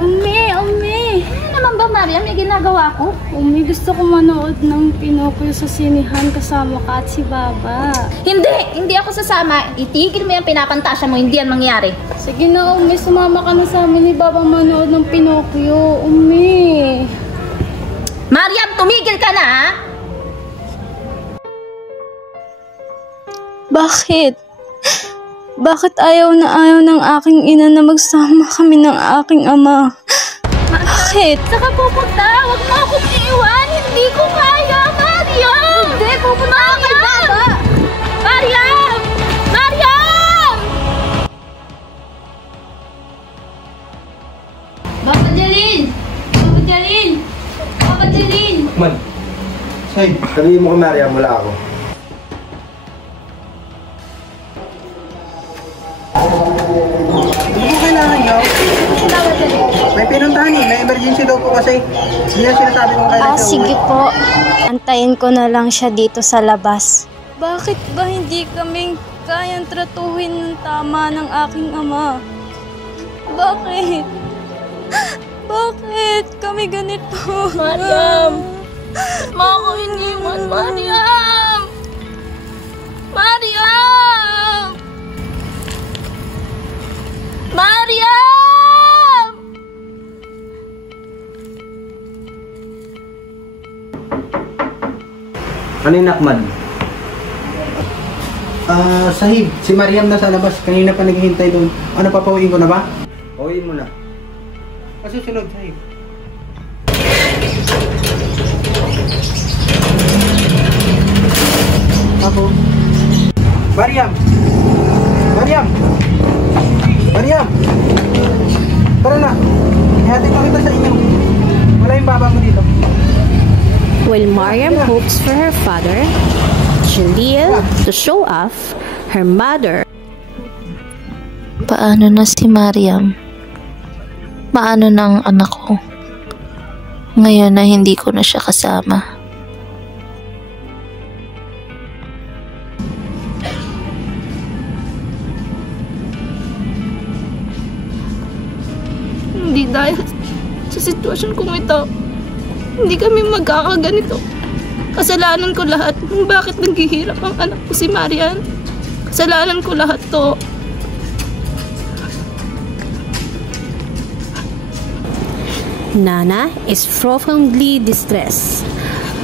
Umi! Ano naman ba, Mariam? May ginagawa ko? Umi, gusto ko manood ng Pinocchio sa sinihan kasama ka at si Baba. Hindi ako sasama. Itigil mo yung pinapantasya mo, hindi yan mangyari. Sige na, Umi, sumama ka na sa amin ni Baba manood ng Pinocchio. Umi! Mariam, tumigil ka na, ha? Bakit? Bakit ayaw ng aking ina na magsama kami ng aking ama? Bakit? Saka pupunta, huwag mo akong iiwan. Hindi ko kaya, Mariam! Hindi, pupunta ako kay Baba! Mariam! Mariam! Baba Jalil! Baba Jalil! Baba Jalil! Man, say, sabihin mo kay Mariam, wala ako. Hindi ko kailangan nyo. May pinuntahan eh. May emergency daw po kasi. Hindi na sinasabi kung kailan siya Sige uwi. po. Antayin ko na lang siya dito sa labas. Bakit ba hindi kami kayang tratuhin ng tama ng aking ama? Bakit? Bakit kami ganito? Mariam! Ma ako iniwan, Mariam! Mariam! Mariam! Ano yung nakman? Sahib, si Mariam nasa labas. Kanina pa naghihintay doon. Ano, papauwiin ko na ba? Uwiin mo na. Susunod, Sahib. Ako. Mariam! Mariam! Mariam! Tara na. Ihatid ko kita sa inyo. Wala yung baba mo dito. While Mariam hopes for her father, Jalil to show off, her mother. Paano na si Mariam? Paano na ang anak ko? Ngayon na hindi ko na siya kasama. Hindi dahil sa sitwasyon kong ito, hindi kami magkakaganito. Kasalanan ko lahat kung bakit naghihirap ang anak ko si Marian. Kasalanan ko lahat to. Nana is profoundly distressed,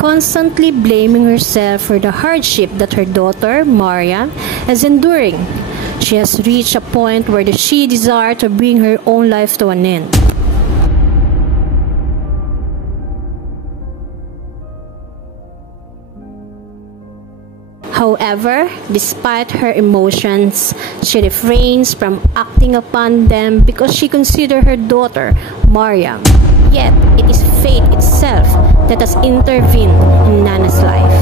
constantly blaming herself for the hardship that her daughter, Mariam, is enduring. She has reached a point where she desires to bring her own life to an end. However, despite her emotions, she refrains from acting upon them because she considers her daughter, Mariam. Yet, it is fate itself that has intervened in Nana's life.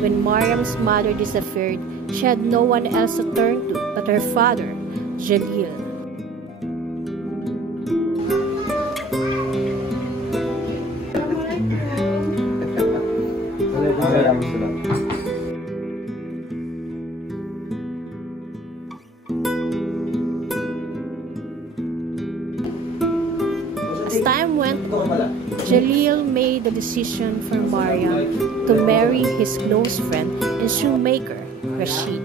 When Mariam's mother disappeared, she had no one else to turn to but her father, Jalil. As time went on, Jalil made the decision for Mariam to marry his close friend and shoemaker, Rashid.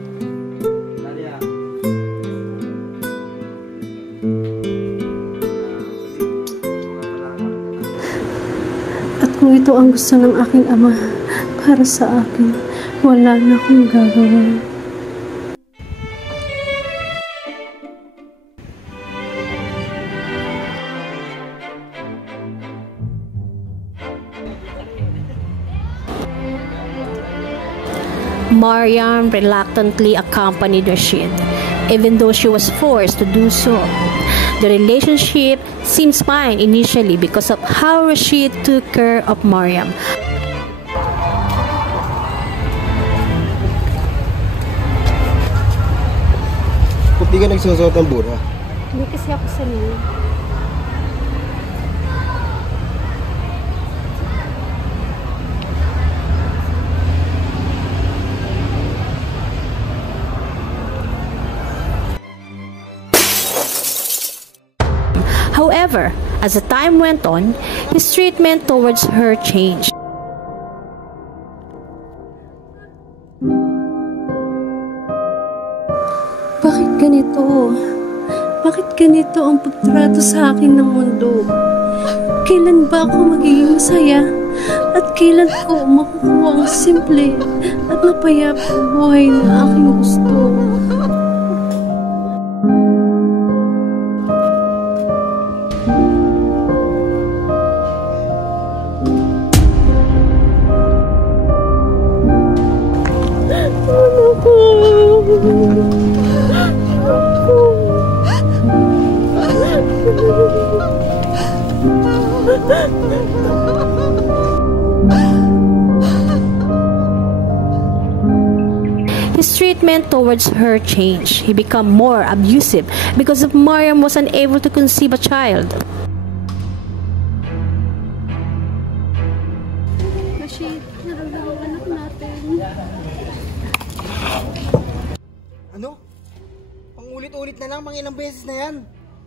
At kung ito ang gusto ng aking ama para sa akin, wala na akong gagawin. Mariam reluctantly accompanied Rashid, even though she was forced to do so. The relationship seems fine initially because of how Rashid took care of Mariam. Ba't di ka nagsusot ng bura? Hindi kasi ako sanay. However, as the time went on, his treatment towards her changed. Bakit ganito? Bakit ganito ang pagtrato sa akin ng mundo? Kailan ba ako magiging masaya? At kailan ko makukuha ang simple at mapayapang buhay na aking gusto? His treatment towards her changed. He became more abusive because of Mariam was unable to conceive a child. Rashid, nararamdaman ang anak natin. Ano? Pang ulit-ulit na lang, mga ilang beses na yan.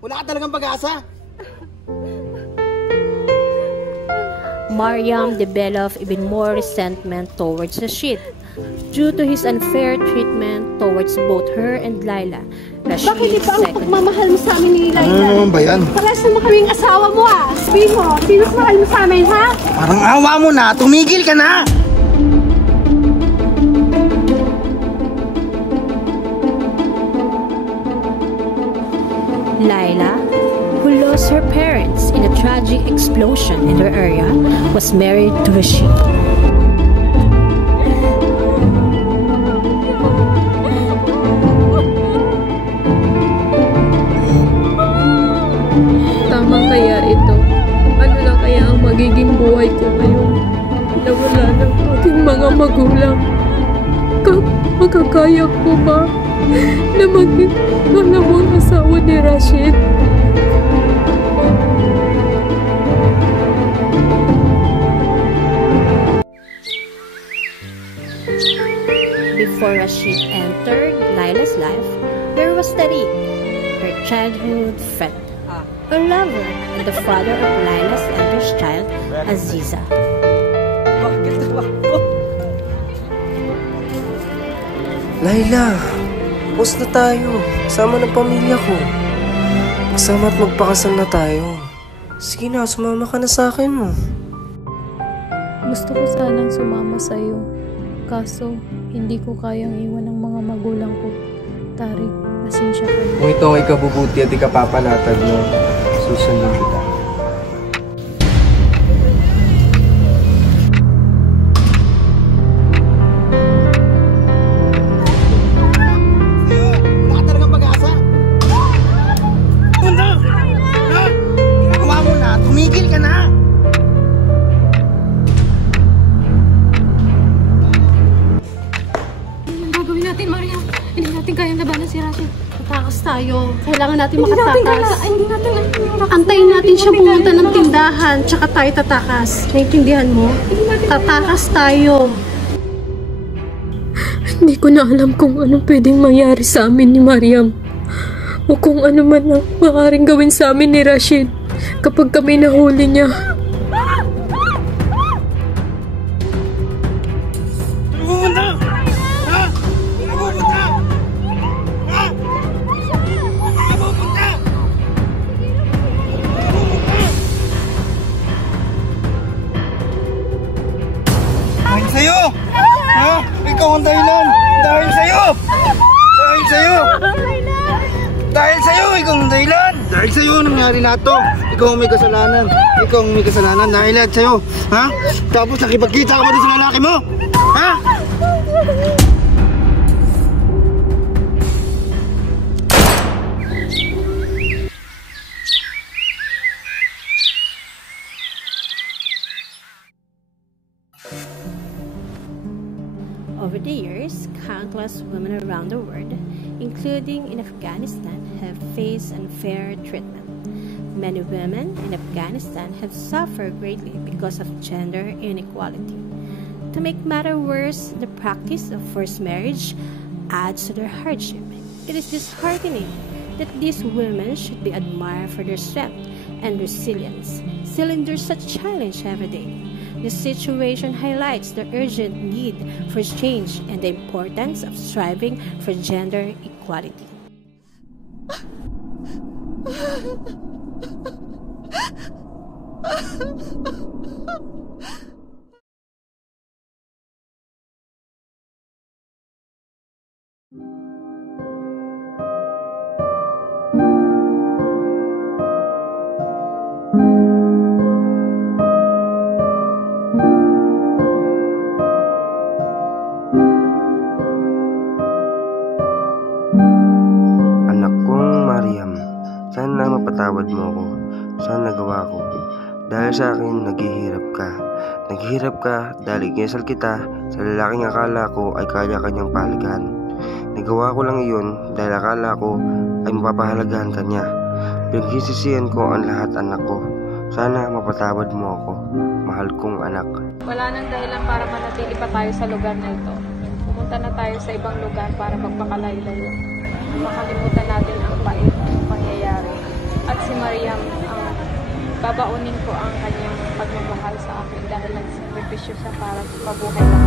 Wala ka talagang pag-asa. Mariam developed even more resentment towards Rashid due to his unfair treatment towards both her and Laila. Bakit iba ang second. pagmamahal mo sa amin ni Ano Laila? naman ba yan? Parehas naman kaming asawa mo ah. Sabihin mo, sino mas mahal mo sa amin ha? Parang awa mo na, tumigil ka na! Laila, who lost her parents in a tragic explosion in her area, was married to Rashid. Tama kaya ito? Ano lang kaya ang magiging buhay ko ngayon? Nawala ng aking mga magulang. Makakaya ko ba na maging malawang asawa ni Rashid? Before Rashid entered Laila's life, there was Tariq, her childhood friend, a lover, and the father of Laila's eldest child, Aziza. Laila, pause na tayo. Kasama ng pamilya ko. Magsama at magpakasal na tayo. Sige na, sumama ka na sa akin mo. Gusto ko sanang sumama sa'yo. Kaso, hindi ko kayang iwan ang mga magulang ko. Tariq, pasensya ka na. Kung ito ang ikabubuti at ikapapanatag mo, susundin kita. Wala ka talagang pag-asa. Punta! Ha? Awa mo na, tumigil ka na! Anong gagawin natin, Mariam? Hindi natin kayang labanan si Rashid. Tatakas tayo. Kailangan natin makatakas. Hindi natin antayin natin siya pumunta ng tindahan, tsaka tayo tatakas. Naintindihan mo? Tatakas tayo. Hindi ko na alam kung anong pwedeng mangyari sa amin ni Mariam. O kung ano man ang maaaring gawin sa amin ni Rashid kapag kami nahuli niya. Pumunta! Ha? Pumunta! Ha? Pumunta! Dahil sa'yo! Ha? Ikaw ang dahilan! Dahil sa'yo! Dahil sa'yo! Dahil sa'yo! Ikaw ang dahilan! Dahil sa'yo nangyari na ito! Ikaw ang may kasalanan! Ikaw ang may kasalanan dahil lahat sa'yo! Ha? Tapos nakipagkita ka pa din sa lalaki mo! Ha? Over the years, countless women around the world, including in Afghanistan, have faced unfair treatment. Many women in Afghanistan have suffered greatly because of gender inequality. To make matters worse, the practice of forced marriage adds to their hardship. It is disheartening that these women should be admired for their strength and resilience, still endure such challenge every day. This situation highlights the urgent need for change and the importance of striving for gender equality. Anak kong Mariam, sana mapatawad mo ako. Sana nagawa ko. Dahil sa akin, naghihirap ka. Naghihirap ka dahil iginasal kita sa lalaking akala ko ay kaya kanyang pahalagahan. Nagawa ko lang iyon dahil akala ko ay mapapahalagahan kanya. Pinagsisisihan ko ang lahat, anak ko. Sana mapatawad mo ako, mahal kong anak. Wala nang dahilan para manatili pa tayo sa lugar na ito. Pumunta na tayo sa ibang lugar para magpakalayo-layo. Makalimutan natin ang pait ng pangyayari. At si Mariam, babaunin ko ang kanyang pagmamahal sa akin dahil nagsakripisyo siya para mabuhay lang.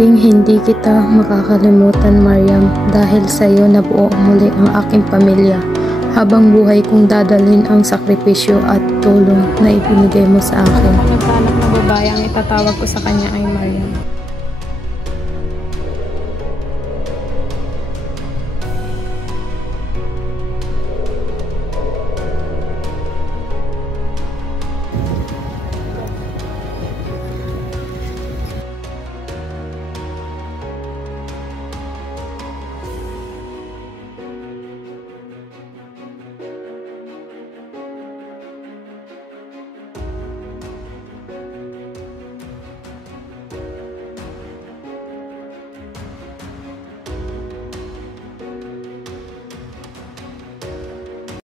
Hindi kita makakalimutan, Mariam, dahil sa iyo nabuo muli ang aking pamilya. Habang buhay kong dadalhin ang sakripisyo at tulong na ibinigay mo sa akin. Ang naghanap ng babae, ang itatawag ko sa kanya ay Mariam.